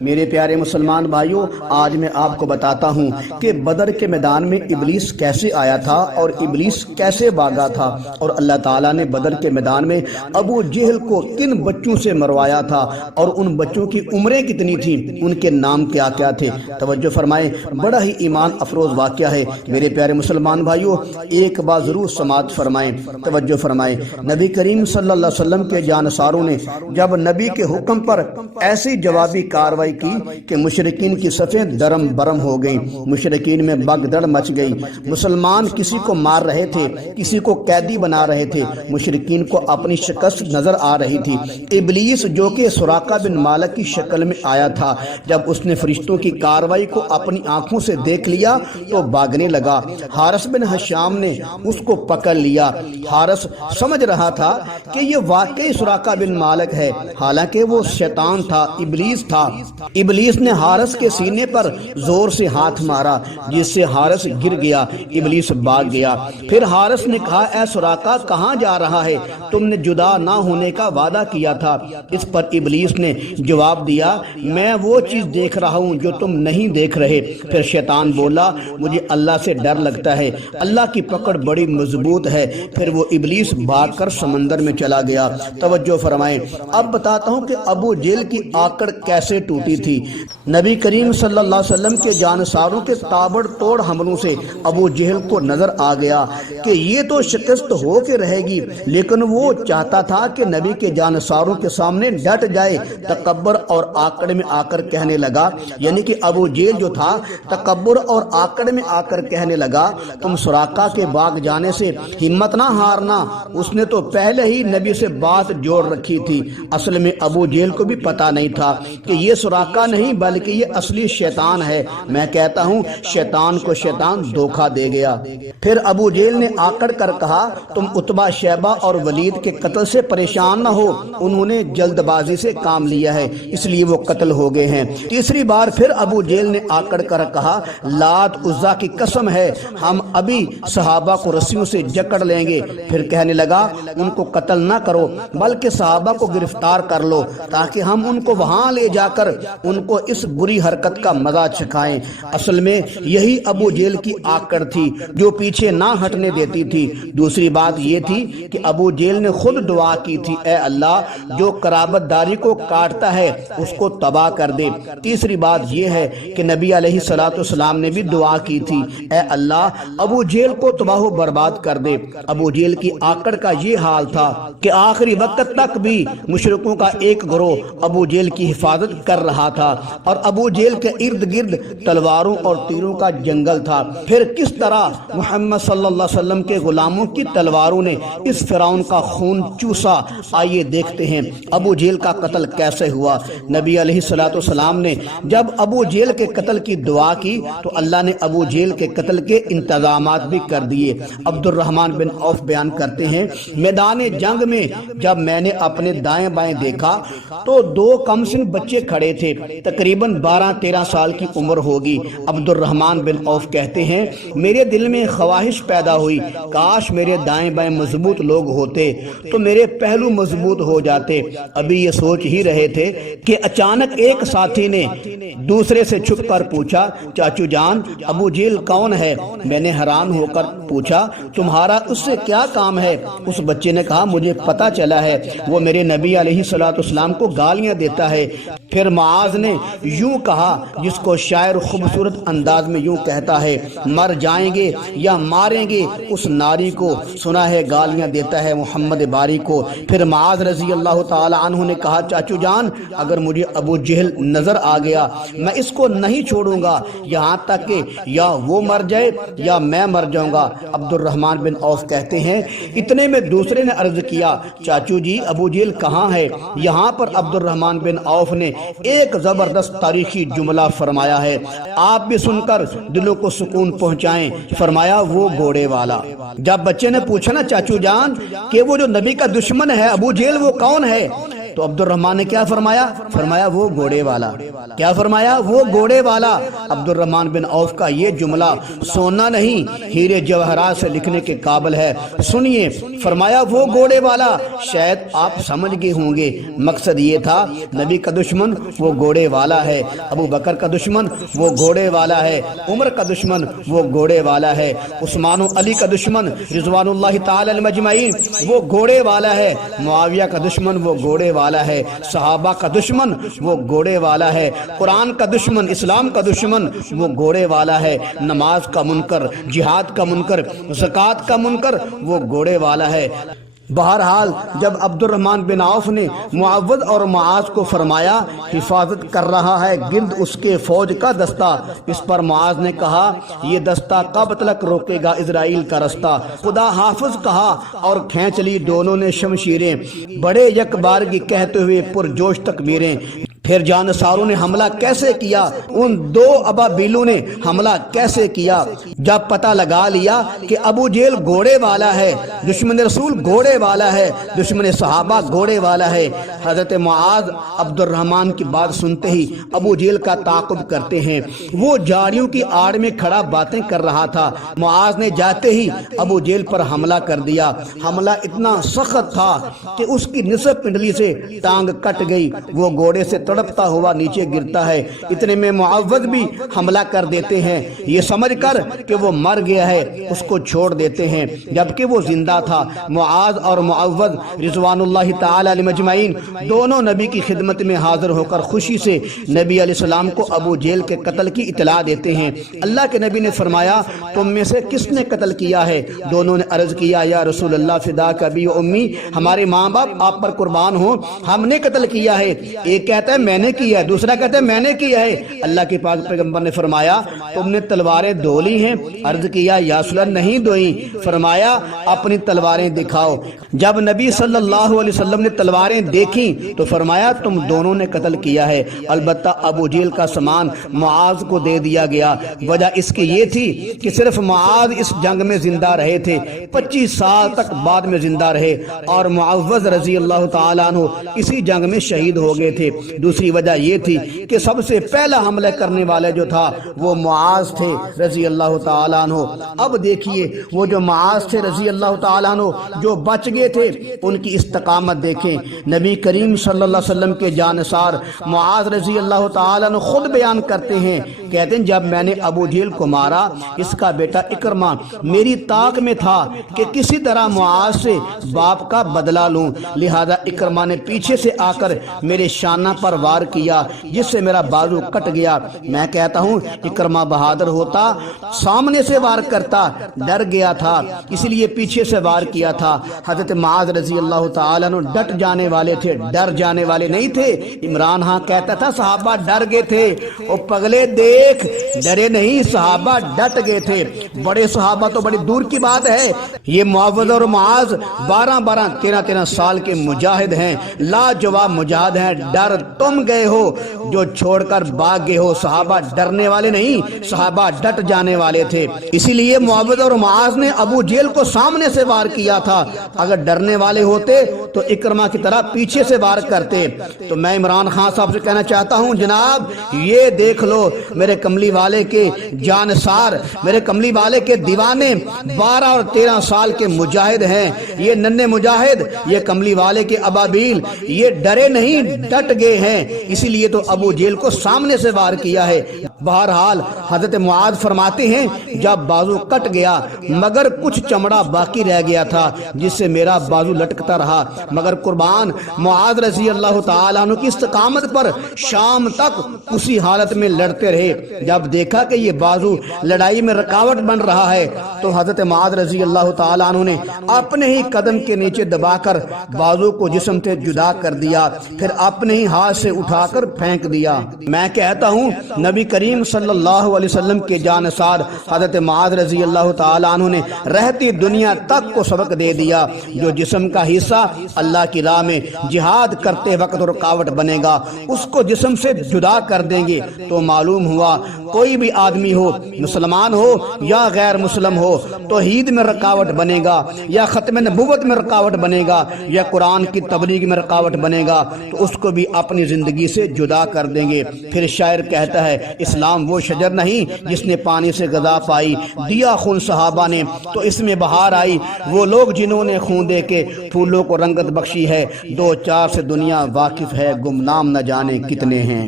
میرے پیارے مسلمان بھائیوں، آج میں آپ کو بتاتا ہوں کہ بدر کے میدان میں ابلیس کیسے آیا تھا اور ابلیس کیسے بھاگا تھا، اور اللہ تعالیٰ نے بدر کے میدان میں ابو جہل کو کن بچوں سے مروایا تھا، اور ان بچوں کی عمریں کتنی تھیں، ان کے نام کیا کیا تھے۔ توجہ فرمائیں، بڑا ہی ایمان افروز واقعہ ہے میرے پیارے مسلمان بھائیوں، ایک بار ضرور سماعت فرمائیں، توجہ فرمائیں۔ نبی کریم صلی اللہ علیہ وسلم کے جانصاروں نے جب نبی کے حکم پر ایسی جوابی کاروائی کی کہ مشرکین کی صفیں درم برم ہو گئیں، مشرکین میں بگدڑ مچ گئی، مسلمان کسی کو مار رہے تھے، کسی کو قیدی بنا رہے تھے، مشرکین کو اپنی شکست نظر آ رہی تھی۔ ابلیس جو کہ سراقہ بن مالک کی شکل میں آیا تھا، جب اس نے فرشتوں کی کاروائی کو اپنی آنکھوں سے دیکھ لیا تو بھاگنے لگا۔ حارث بن ہشام نے اس کو پکڑ لیا۔ حارث سمجھ رہا تھا کہ یہ واقعی سراقہ بن مالک ہے، حالانکہ وہ شیطان تھا، ابلیس تھا۔ ابلیس نے حارث کے سینے پر زور سے ہاتھ مارا، جس سے حارث گر گیا، ابلیس بھاگ گیا۔ پھر حارث نے کہا، اے سراقہ کہاں جا رہا ہے؟ تم نے جدا نہ ہونے کا وعدہ کیا تھا۔ اس پر ابلیس نے جواب دیا، میں وہ چیز دیکھ رہا ہوں جو تم نہیں دیکھ رہے۔ پھر شیطان بولا، مجھے اللہ سے ڈر لگتا ہے، اللہ کی پکڑ بڑی مضبوط ہے۔ پھر وہ ابلیس بھاگ کر سمندر میں چلا گیا۔ توجہ فرمائیں، اب بتاتا ہوں کہ ابو جہل کی آکڑ کیسے ٹوٹی تھی۔ نبی کریم صلی اللہ علیہ وسلم کے جانصاروں کے تابڑ توڑ حملوں سے ابو جہل کو نظر آ گیا کہ یہ تو شکست ہو کے رہے گی، لیکن وہ چاہتا تھا کہ نبی کے جانصاروں کے سامنے ڈٹ جائے۔ تکبر اور آکڑ میں آ کر کہنے لگا، یعنی کہ ابو جہل جو تھا تکبر اور آکڑ میں آ کر کہنے لگا، تم سراقہ کے بھاگ جانے سے ہمت نہ ہارنا۔ اس نے تو پہلے ہی نبی سے بات جوڑ رکھی تھی۔ اصل میں ابو جہل کو بھی پتا نہیں تھا کہ یہ سراقہ نہیں بلکہ یہ اصلی شیطان ہے۔ میں کہتا ہوں شیطان کو شیطان دھوکہ دے گیا۔ پھر ابو جہل نے آکڑ کر کہا، تم عتبہ، شیبہ اور ولید کے قتل سے پریشان نہ ہو، انہوں نے جلد بازی سے کام لیا ہے، اس لیے وہ قتل ہو گئے ہیں۔ تیسری بار پھر ابو جہل نے آکڑ کر کہا، لات عزا کی قسم ہے، ہم ابھی صحابہ کو رسیوں سے جکڑ لیں گے۔ پھر کہنے لگا، ان کو قتل نہ کرو بلکہ صحابہ کو گرفتار کر لو، تاکہ ہم ان کو وہاں لے جا کر ان کو اس بری حرکت کا مزہ چکھائیں۔ اصل میں یہی ابو جہل کی آکڑ تھی جو پیچھے نہ ہٹنے دیتی تھی۔ دوسری بات یہ تھی کہ ابو جہل نے خود دعا کی تھی، اے اللہ، جو قرابت داری کو کاٹتا ہے اس کو تباہ کر دے۔ تیسری بات یہ ہے کہ نبی علیہ السلام نے بھی دعا کی تھی، اے اللہ، ابو جہل کو تباہ و برباد کر دے۔ ابو جہل کی آکڑ کا یہ حال تھا کہ آخری وقت تک بھی مشرکوں کا ایک گروہ ابو جہل کی حفاظت کر رہا تھا، اور ابو جہل کے ارد گرد تلواروں اور تیروں کا جنگل تھا۔ پھر کس طرح محمد صلی اللہ علیہ وسلم کے غلاموں کی تلواروں نے اس فرعون کا خون چوسا، آئیے دیکھتے ہیں ابو جہل کا قتل کیسے ہوا۔ نبی علیہ السلام نے جب ابو جہل کے قتل کی دعا کی تو اللہ نے ابو جہل کے قتل کے انتظامات بھی کر دیے۔ عبد الرحمن بن عوف بیان کرتے ہیں، میدان جنگ میں جب میں نے اپنے دائیں بائیں دیکھا تو دو کمسن بچے کھڑے تھے، تقریباً 12-13 سال کی عمر ہوگی۔ عبد الرحمن بن عوف کہتے ہیں، میرے دل میں خواہش پیدا ہوئی، کاش میرے دائیں بائیں مضبوط لوگ ہوتے تو میرے پہلو مضبوط ہو جاتے۔ ابھی یہ سوچ ہی رہے تھے کہ اچانک ایک ساتھی نے دوسرے سے چھپ کر پوچھا، چاچو جان، ابو جہل کون ہے؟ میں نے حیران ہو کر پوچھا، تمہارا اس سے کیا کام ہے؟ اس بچے نے کہا، مجھے پتا چلا ہے، وہ میرے نبی علیہ السلام کو گالیاں دیتا ہے۔ پھر معاذ نے یوں کہا جس کو شاعر خوبصورت انداز میں یوں کہتا ہے، مر جائیں گے یا ماریں گے اس ناری کو، سنا ہے گالیاں دیتا ہے محمد باری کو۔ پھر معاذ رضی اللہ تعالی عنہ نے کہا، چاچو جان، اگر مجھے ابو جہل نظر آ گیا میں اس کو نہیں چھوڑوں گا یہاں تک کہ یا وہ مر جائے یا میں مر جاؤں گا۔ عبد الرحمن بن عوف کہتے ہیں، اتنے میں دوسرے نے عرض کیا، چاچو جی ابو جہل کہاں ہے؟ یہاں پر عبد الرحمن بن عوف نے ایک زبردست تاریخی جملہ فرمایا ہے، آپ بھی سن کر دلوں کو سکون پہنچائیں۔ فرمایا، وہ گھوڑے والا۔ جب بچے نے پوچھا نا چاچو جان کہ وہ جو نبی کا دشمن ہے ابو جہل وہ کون ہے، تو عبد الرحمن نے کیا فرمایا؟ فرمایا وہ گھوڑے والا۔ کیا فرمایا؟ وہ گھوڑے والا۔ عبد الرحمن بن عوف کا یہ جملہ سونا نہیں ہیرے جواہرات سے لکھنے کے قابل ہے۔ سنیے، فرمایا وہ گھوڑے والا، شاید آپ سمجھ گئے ہوں گے مقصد یہ تھا نبی کا دشمن وہ گھوڑے والا ہے، ابو بکر کا دشمن وہ گھوڑے والا ہے، عمر کا دشمن وہ گھوڑے والا ہے، عثمان و علی کا دشمن رضوان اللہ تعالی علیہم اجمعین وہ گھوڑے والا ہے، معاویہ کا دشمن وہ گھوڑے والا ہے، صحابہ کا دشمن وہ گھوڑے والا ہے، قرآن کا دشمن، اسلام کا دشمن وہ گھوڑے والا ہے، نماز کا منکر، جہاد کا منکر، زکوٰۃ کا منکر وہ گھوڑے والا ہے۔ بہرحال جب عبد الرحمن بن عوف نے معوذ اور معاذ کو فرمایا حفاظت کر رہا ہے گرد اس کے فوج کا دستہ، اس پر معاذ نے کہا یہ دستہ کب تک روکے گا اسرائیل کا رستہ؟ خدا حافظ کہا اور کھینچ لی دونوں نے شمشیریں، بڑے یک بارگی کہتے ہوئے پرجوش تکبیریں۔ پھر جانصاروں نے حملہ کیسے کیا، ان دو ابابیلوں نے حملہ کیسے کیا؟ جب پتہ لگا لیا کہ ابو جہل گھوڑے والا ہے، دشمن رسول گھوڑے والا ہے، دشمن صحابہ گھوڑے والا ہے، حضرت معاذ عبد الرحمن کی بات سنتے ہی ابو جہل کا تعاقب کرتے ہیں۔ وہ جھاڑیوں کی آڑ میں کھڑا باتیں کر رہا تھا، معاذ نے جاتے ہی ابو جہل پر حملہ کر دیا۔ حملہ اتنا سخت تھا کہ اس کی نصف پنڈلی سے ٹانگ کٹ گئی، وہ گھوڑے سے تڑپتا ہوا نیچے گرتا ہے۔ اتنے میں معوذ بھی حملہ کر دیتے ہیں، یہ سمجھ کر کہ وہ مر گیا ہے اس کو چھوڑ دیتے ہیں، جبکہ وہ زندہ تھا۔ معاذ اور معوذ رضوان اللہ تعالی علیہم اجمعین دونوں نبی کی خدمت میں حاضر ہو کر خوشی سے نبی علیہ السلام کو ابو جہل کے قتل کی اطلاع دیتے ہیں۔ اللہ کے نبی نے فرمایا تم میں سے کس نے قتل کیا ہے؟ دونوں نے عرض کیا یا رسول اللہ فداک ابی و امی، ہمارے ماں باپ آپ پر قربان ہوں، ہم نے قتل کیا ہے۔ ایک کہتا ہے میں نے کیا ہے، دوسرا کہتا ہے میں نے کیا ہے۔ اللہ کے پاک پیغمبر نے فرمایا تم نے تلواریں دھو لی ہیں؟ عرض کیا یا رسول اللہ نہیں دھوئیں۔ فرمایا اپنی تلواریں دکھاؤ۔ جب نبی صلی اللہ علیہ وسلم نے تلواریں دیکھیں تو فرمایا تم دونوں نے قتل کیا ہے، البتہ ابو جہل کا سامان معاذ کو دے دیا گیا۔ وجہ اس کی یہ تھی کہ صرف معاذ اس جنگ میں زندہ رہے تھے، 25 سال تک بعد میں زندہ رہے، اور معوذ رضی اللہ تعالیٰ عنہ اسی جنگ میں شہید ہو گئے تھے۔ دوسری وجہ یہ تھی کہ سب سے پہلا حملہ کرنے والے جو تھا وہ معاذ تھے رضی اللہ تعالیٰ عنہ۔ اب دیکھیے وہ جو معاذ تھے رضی اللہ تعالیٰ عنہ جو بچ گئے تھے ان کی استقامت دیکھیں۔ نبی کریم صلی اللہ علیہ وسلم کے جانثار معاذ رضی اللہ تعالیٰ عنہ خود بیان کرتے ہیں، کہتے ہیں جب میں نے ابو جہل کو مارا اس کا بیٹا اکرمہ میری طاق میں تھا کہ کسی طرح معاذ سے باپ کا بدلہ لوں، لہذا اکرمہ نے پیچھے سے آ کر میرے شانہ پر وار کیا جس سے میرا بازو کٹ گیا۔ میں کہتا ہوں اکرمہ بہادر ہوتا سامنے سے وار کرتا، ڈر گیا تھا اس لیے پیچھے سے وار کیا تھا۔ حضرت معاذ رضی اللہ تعالیٰ عنہ ڈٹ جانے والے تھے، ڈر جانے والے نہیں تھے۔ عمران ہاں کہتا تھا صحابہ ڈر گئے تھے، او پگلے دیکھ ڈرے نہیں، صحابہ ڈٹ گئے تھے۔ بڑے صحابہ تو بڑی دور کی بات ہے، یہ معوذ اور معاذ 12 13 سال کے مجاہد ہیں، لاجواب مجاہد ہیں۔ ڈر تم گئے ہو جو چھوڑ کر بھاگ گئے ہو، صحابہ ڈرنے والے نہیں، صحابہ ڈٹ جانے والے تھے۔ اسی لیے معوذ اور معاذ نے ابو جہل کو سامنے سے وار کیا تھا، اگر ڈرنے والے ہوتے تو اکرمہ کی طرح پیچھے سے وار کرتے۔ تو میں عمران خان صاحب سے کہنا چاہتا ہوں جناب یہ دیکھ لو میرے کملی والے کے جانثار، میرے کملی والے کے دیوانے 12 اور 13 سال کے مجاہد ہیں، یہ ننھے مجاہد، یہ کملی والے کے ابابیل، یہ ڈرے نہیں ڈٹ گئے ہیں، اسی لیے تو ابو جہل کو سامنے سے وار کیا ہے۔ بہرحال حضرت معاذ فرماتے ہیں جب بازو کٹ گیا مگر کچھ چمڑا باقی رہ گیا تھا جس سے میرا بازو لٹکتا رہا، مگر قربان معاذ رضی اللہ تعالیٰ عنہ کی استقامت پر شام تک اسی حالت میں لڑتے رہے۔ جب دیکھا کہ یہ بازو لڑائی میں رکاوٹ بن رہا ہے تو حضرت معاذ رضی اللہ تعالیٰ عنہ نے اپنے ہی قدم کے نیچے دبا کر بازو کو جسم سے جدا کر دیا، پھر اپنے ہی ہاتھ سے سے اٹھا کر پھینک دیا۔ میں کہتا ہوں نبی کریم صلی اللہ علیہ وسلم کے جانثار حضرت معاذ رضی اللہ تعالیٰ عنہ نے رہتی دنیا تک کو سبق دے دیا، جو جسم کا حصہ اللہ کی راہ میں جہاد کرتے وقت رکاوٹ بنے گا اس کو جسم سے جدا کر دیں گے۔ تو معلوم ہوا کوئی بھی آدمی ہو، مسلمان ہو یا غیر مسلم ہو، توحید میں رکاوٹ بنے گا یا ختم نبوت میں رکاوٹ بنے گا یا قرآن کی تبلیغ میں رکاوٹ بنے گا تو اس کو بھی اپنی زندگی سے جدا کر دیں گے۔ پھر شاعر کہتا ہے اسلام وہ شجر نہیں جس نے پانی سے غذا پائی، دیا خون صحابہ نے تو اس میں بہار آئی، وہ لوگ جنہوں نے خون دے کے پھولوں کو رنگت بخشی ہے، دو چار سے دنیا واقف ہے، گمنام نہ جانے کتنے ہیں۔